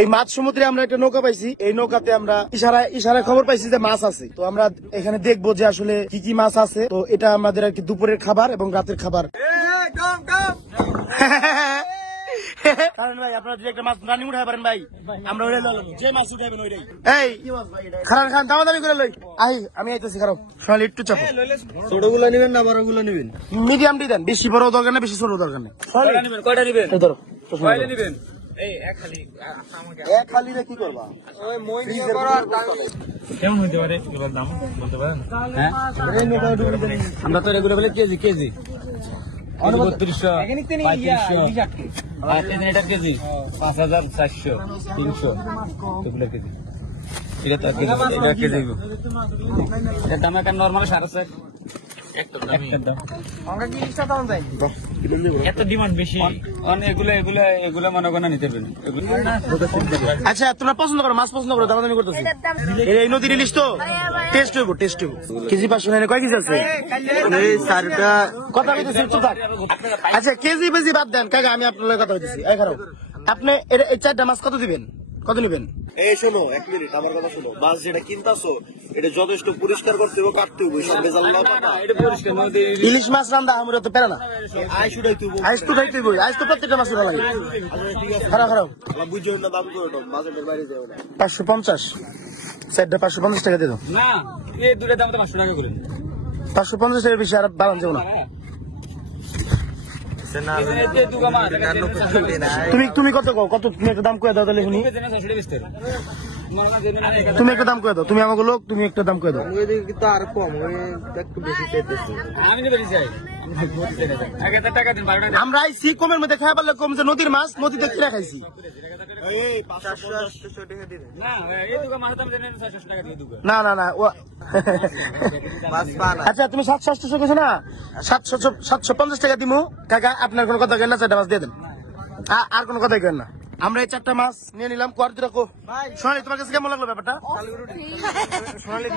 এই মাছ সমুদ্রে আমরা একটা নৌকা পাইছি, এই নৌকাতে আমরা ইশারায় খবর পাইছি যে মাছ আছে। তো আমরা এখানে দেখবো যে আসলে কি কি মাছ আছে। তো এটা আমাদের আর কি দুপুরের খাবার এবং রাতের খাবার। কারণ ভাই আপনারা যদি একটা মাছ রানি উঠাই পারেন ভাই, আমরা ওইটাই লইলাম, যে মাছ উঠাইবেন ওইটাই। এই খান দামি করে লই। আমি আইতেছি, খারাপ সোনালি একটু চাপো। ছোটগুলো নিবেন না বড়গুলো নিবেন? মিডিয়াম দিয়ে দেন, বেশি বড় দরকার নেই, বেশি ছোট দরকার নেই। কয়টা নিবেন? ধরো কয়টা নিবেন? এক খালিতে কি করবা? ওই মই নিয়ে করো আর কেমন হইতে পারে এবার দাম বলতে পারেন? হ্যাঁ আমরা তো রেগুলার বলে কেজি 3200 3500 কেজি 5400 300 এগুলোর কেজি। এটা তো কেজি এর দাম এখন নরমাল 4.5 একটার দাম। আমরা কি ইচ্ছা দাম দেই এত ডিমান্ড বেশি এগুলা মনে করেন নিতে পারেন। আচ্ছা তোমরা পছন্দ করো, মাছ পছন্দ করো, দামাদামি করতেছি। এই নদীর ইলিশ তো টেস্ট হইব কেজি 500 নেই, কয় কেজি আছে? এই চারটা কথা কইতেছি চুপ থাক। আচ্ছা কেজি বেজি বাদ দেন কাকা, আমি আপনার লগে কথা কইতেছি। এই খারাপ আপনি এই 4টা মাছ কত দিবেন, কত নেবেন? এই শোনো 1 মিনিট আমার কথা শোনো। মাছ যেটা কিনতাছো এটা যথেষ্ট পরিষ্কার করতে হবে, কাটতে হবে, সব ভেজাল না পাতা। ইলিশ মাছ রান্দা আমরা তো পেরা না, আইস উঠাইতে হবে, আইস তো খাইতে হইব, আইস তো প্রত্যেকটা মাছ উঠা লাগে। খারাপ বুঝছো না, দাম করে দাও, বাজেটের বাইরে যাবে না। 550 4টা 550 টাকা দিয়ে দাও। না এই দুটো দাম তো 500 টাকা করে। 550 টাকা বেশি আর বাড়ান যাবো না। তুমি কত কত তুমি একটা দাম করে দাও তাহলে শুনি। তুমি একটা দাম করে দাও, তুমি আমাকে লোক, তুমি একটা দাম করে দাও। কিন্তু আর কম একটু বেশি চাইতেছি। আমরা আইসি কমের মধ্যে খাই পারলে কম, যে নদীর মাছ নদীতে কিনে খাইছি। না আচ্ছা তুমি 700 কেছো না, 750 টাকা দিমু কাকা। আপনার কোনো কথা কেন না, 4টা মাছ দিয়ে দেন, আর কোনো কথাই কেন না। আমরা এই 4টা মাছ নিয়ে নিলাম। কোয়ার্টি রাখো। সোনালি তোমার কাছে কেমন লাগলো ব্যাপারটা? সোনালি